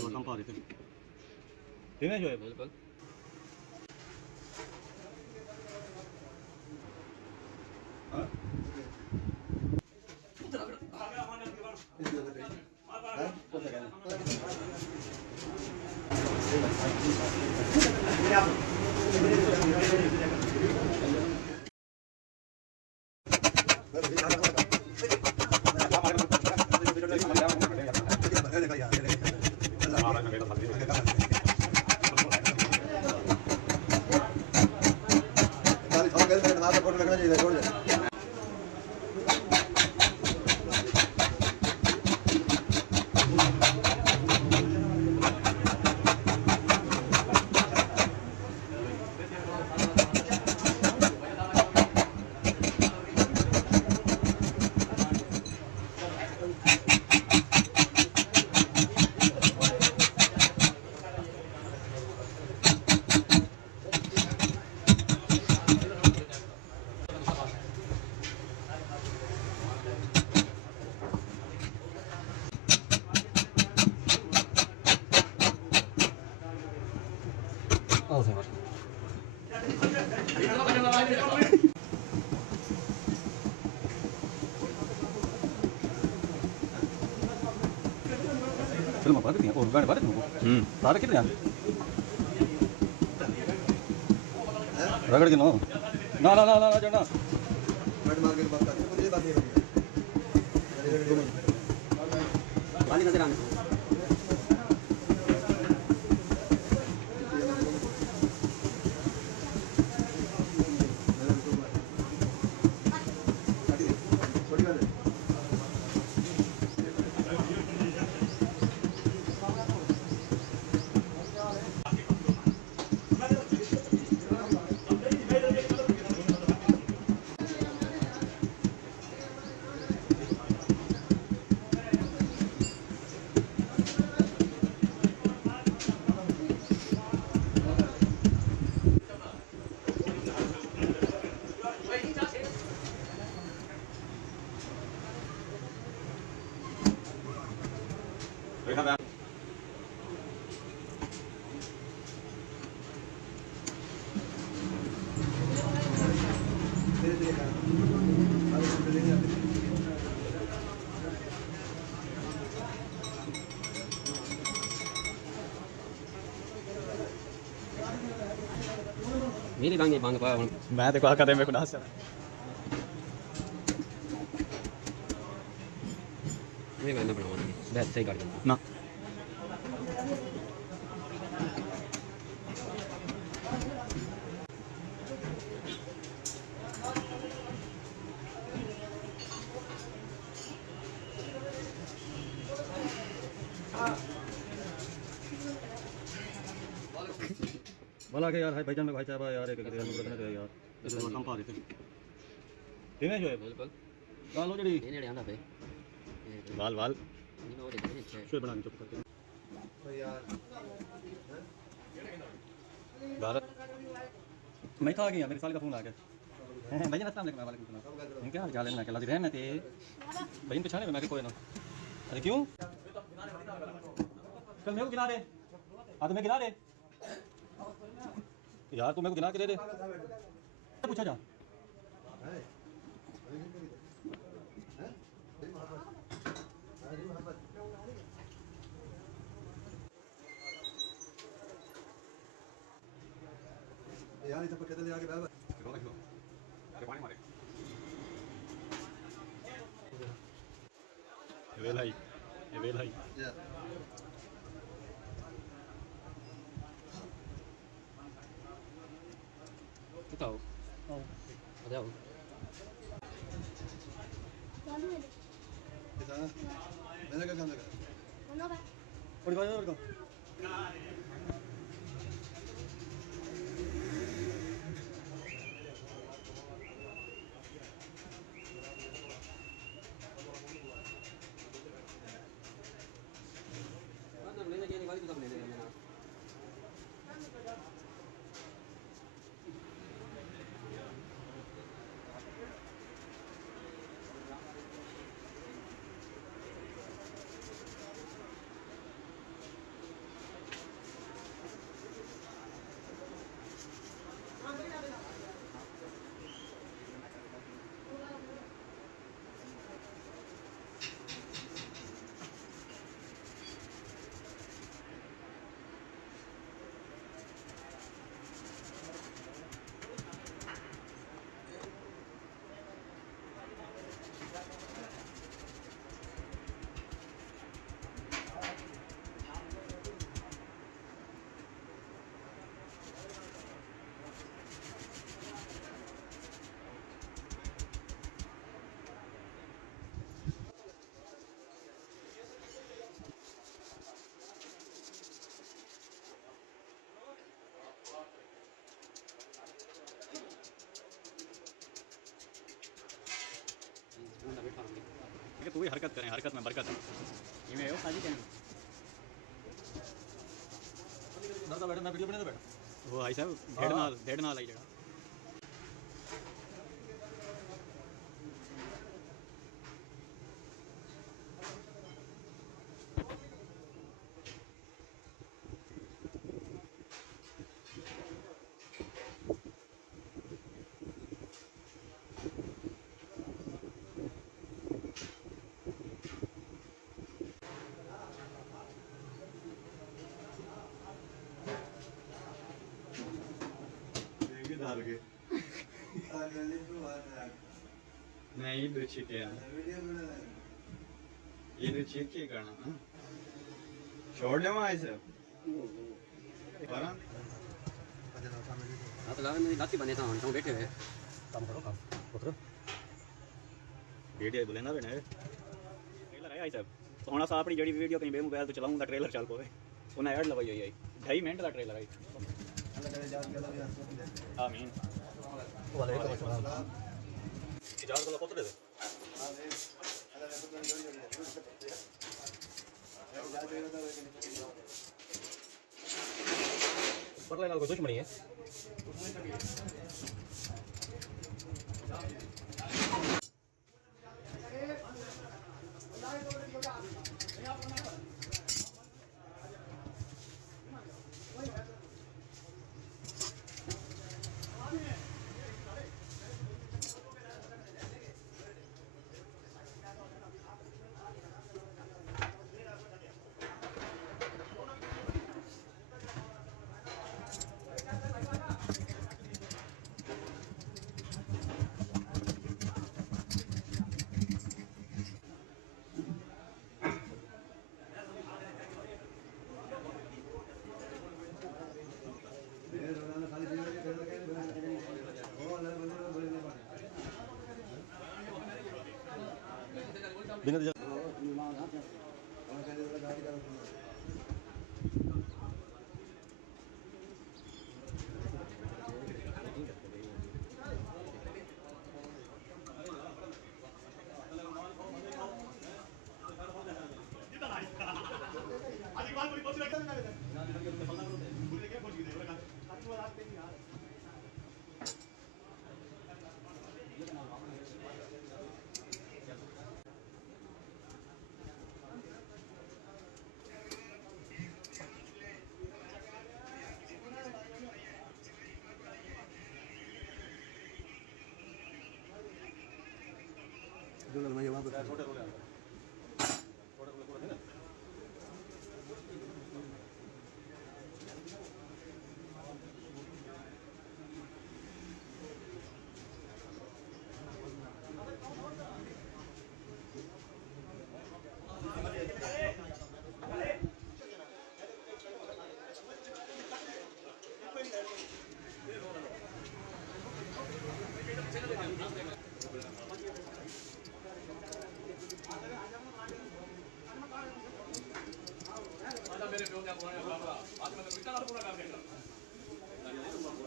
ਕੰਮ ਪਾ ਦਿੱਤੇ ਕਿਵੇਂ ਹੋਇਆ ਬਿਲਕੁਲ फिल्म पढ़ रही हैं और गाने पढ़ रही हैं सारे कितने हैं रगड़ के नो ना ना ना ना जाना बैठ मार के बात करते मुझे बात नहीं होगी पानी नजर आने मेरी बांगे बांग पा मैं देखो आ कर रहे मेरे को नाच मैं गाना बनाऊंगा बहुत सही कर ना बोला के यार भाईजान में भाई साहब यार एक यार यार काम पा देते किवें जो है बिल्कुल गाल हो जड़ी नेड़े आंदा पे वाल वाल नो दे शोय बना के चुप करते यार भारत मैं था आ गया मेरे साल का फोन आ गया भाईजान अस्सलाम वालेकुम वालेकुम सलाम क्या हाल चाल है मैं कहला रहना थे भाईजान पहचाने मैं कोई ना अरे क्यों कल मेरे को गिरा दे आज मैं गिरा दे यार तू मेरे को गिना के दे दे पूछा जा यार इधर पकड़ ले आके बाबा अरे पानी मारे ये well high Tahu. Oh. Ada. Lalu ini. Kita. Mana kan kamera? Mana kan? Pergi. Mana boleh jadi kali kita boleh jadi mana? भी हरकत करें, हरकत में बरकत है। इवें हो साजी कहना दरदा बैठा, मैं वीडियो बना बैठा वो भाई साहब डेढ़ नाल आई जगह नहीं दो चीटे ये दो चीट के करना ना छोड़ ले वहाँ ऐसे आप लावे मेरी लाती बने था हम बैठे हुए काम करो वीडियो बोले ना बने ट्रेलर है भाई साहब सोना सा अपनी जड़ी वीडियो कहीं बे मोबाइल तो चलाऊंगा ट्रेलर चल पोवे उन्हें ऐड लगाई है 2.5 मिनट का ट्रेलर है आमीन वालेकुम अस्सलाम इजाज़त को पत्र दे पर लेना कोई दुश्मनी है बिना मैं वहाँ पर छोटे रोले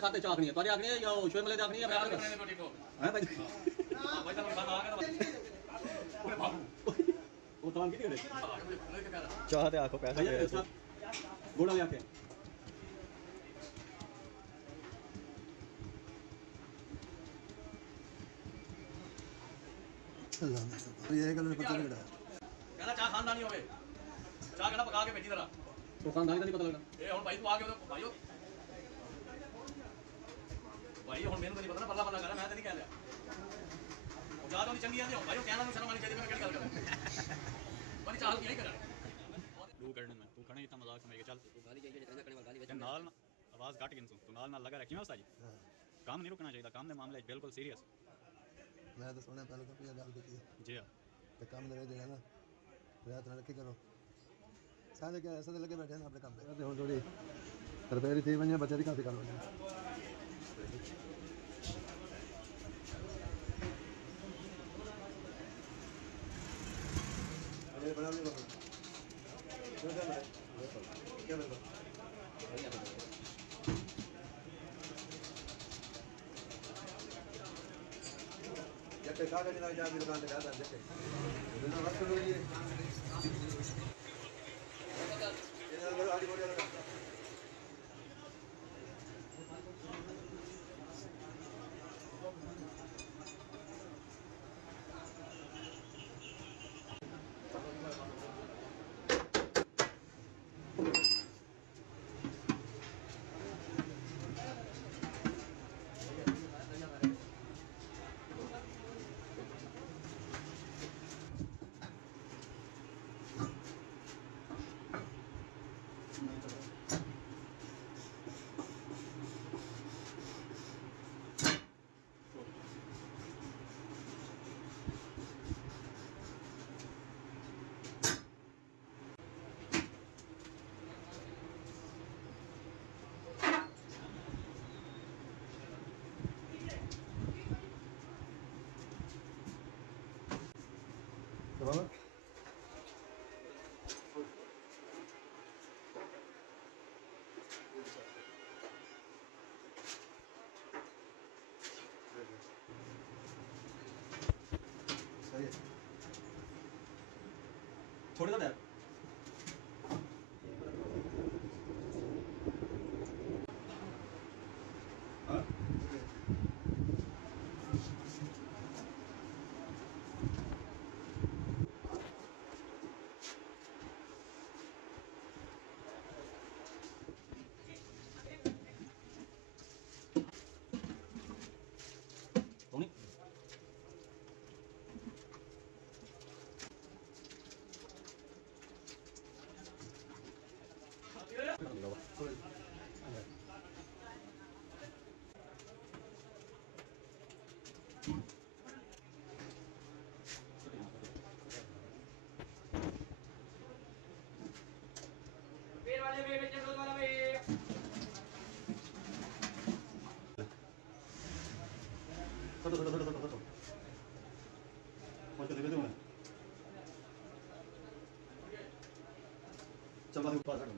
खाते चाकनी है तुम्हारी आखनी है या शोर मले आखनी है मैं हैं भाई वो तमाम कितने चाहते आंखों पैसा गोड़ा ले आके ये गल में पता नहीं लगा कहना चाह खानदानी होवे चाह कहना पका के भेजी जरा तो खानदानी का नहीं पता लगना ए हुन भाई तू आ गए भाईओ भाई हुन मेनू नहीं पता ना पल्ला पल्ला कर मैं तो नहीं कह लिया जा तो नहीं चंगी आंदी हो भाईओ कहना नहीं शर्म आनी चाहिए मैं क्या गल कर बड़ी चाल की नहीं कर दू करने में तू खड़े इतना मजाक समझ के चल तू गाली चाहिए जितना करने वाला गाली बच नाल आवाज काट गिनसू तू नाल लगा रखी उस्ताद जी काम नहीं रुकना चाहिए काम दे मामले बिल्कुल सीरियस मैं तो सुने पहले तो पिया गाल देती है जी हां तो काम दे देना ना रात ना रखे करो सारे के ऐसे लगे बैठे हैं अपने काम पे हुन थोड़ी रिपेयर थी वने बच्चे दी काफी काम होने अरे बना लो क्या लगा जब पे कागज ना जा दुकान पे जाता जब Tamam. सही है थोड़ी सा हाँ Tony Satu. Mau coba itu mana? Coba lupa kan?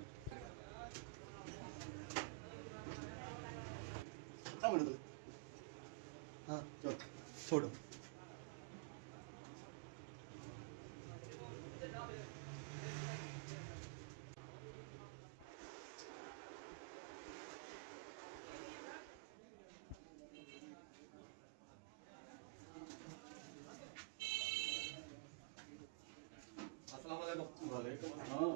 Apa itu? हाँ चलो छोड़ो अस्सलाम वालेकुम वालेकुम हाँ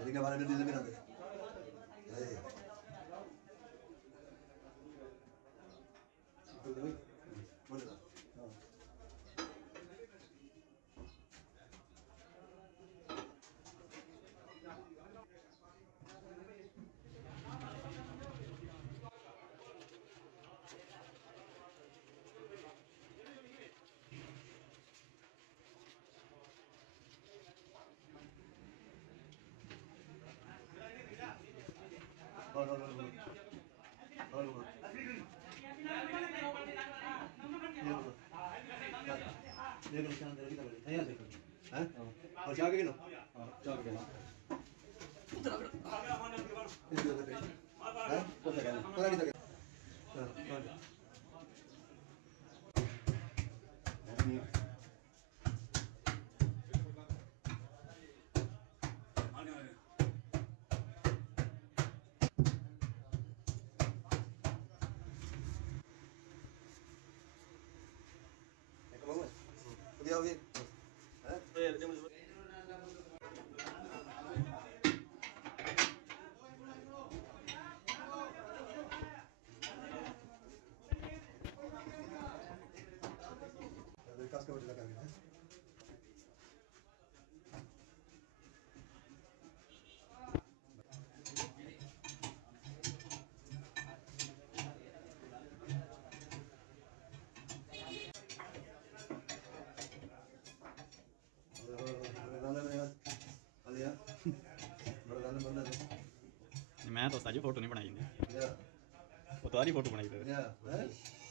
यदि क्या बारे में दिल में ना दे बोले ना और जाके गिनो जाके गिनो हैं कौन सा कहना पता नहीं था हो गया विकास का होटल लगा है मैं तो साजी फोटो नहीं बनाई वो तो फोटो बनाई